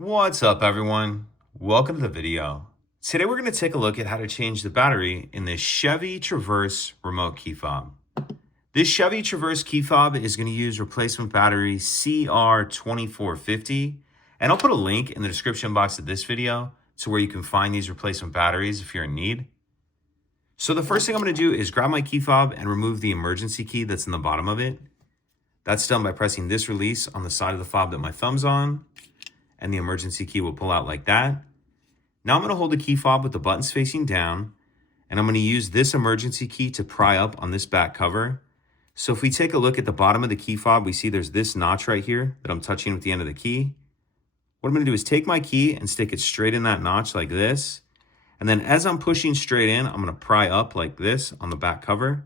What's up, everyone? Welcome to the video. Today we're going to take a look at how to change the battery in this Chevy Traverse remote key fob. This Chevy Traverse key fob is going to use replacement battery CR2450, and I'll put a link in the description box of this video to where you can find these replacement batteries if you're in need. So the first thing I'm going to do is grab my key fob and remove the emergency key that's in the bottom of it. That's done by pressing this release on the side of the fob that my thumb's on, and the emergency key will pull out like that. Now I'm going to hold the key fob with the buttons facing down, and I'm going to use this emergency key to pry up on this back cover. So if we take a look at the bottom of the key fob, we see there's this notch right here that I'm touching with the end of the key. What I'm going to do is take my key and stick it straight in that notch like this. And then as I'm pushing straight in, I'm going to pry up like this on the back cover.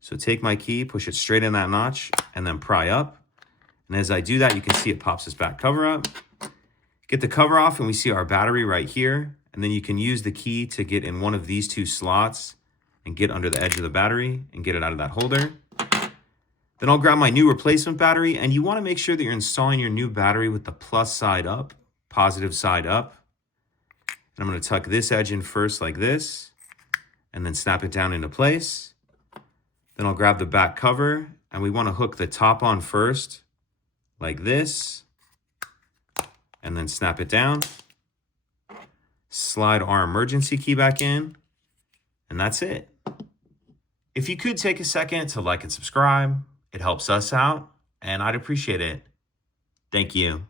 So take my key, push it straight in that notch, and then pry up. And as I do that, you can see it pops this back cover up. Get the cover off and we see our battery right here. And then you can use the key to get in one of these two slots and get under the edge of the battery and get it out of that holder. Then I'll grab my new replacement battery, and you want to make sure that you're installing your new battery with the plus side up, positive side up. And I'm going to tuck this edge in first like this and then snap it down into place. Then I'll grab the back cover, and we want to hook the top on first like this. And then snap it down. Slide our emergency key back in, and that's it. If you could take a second to like and subscribe, it helps us out, and I'd appreciate it. Thank you.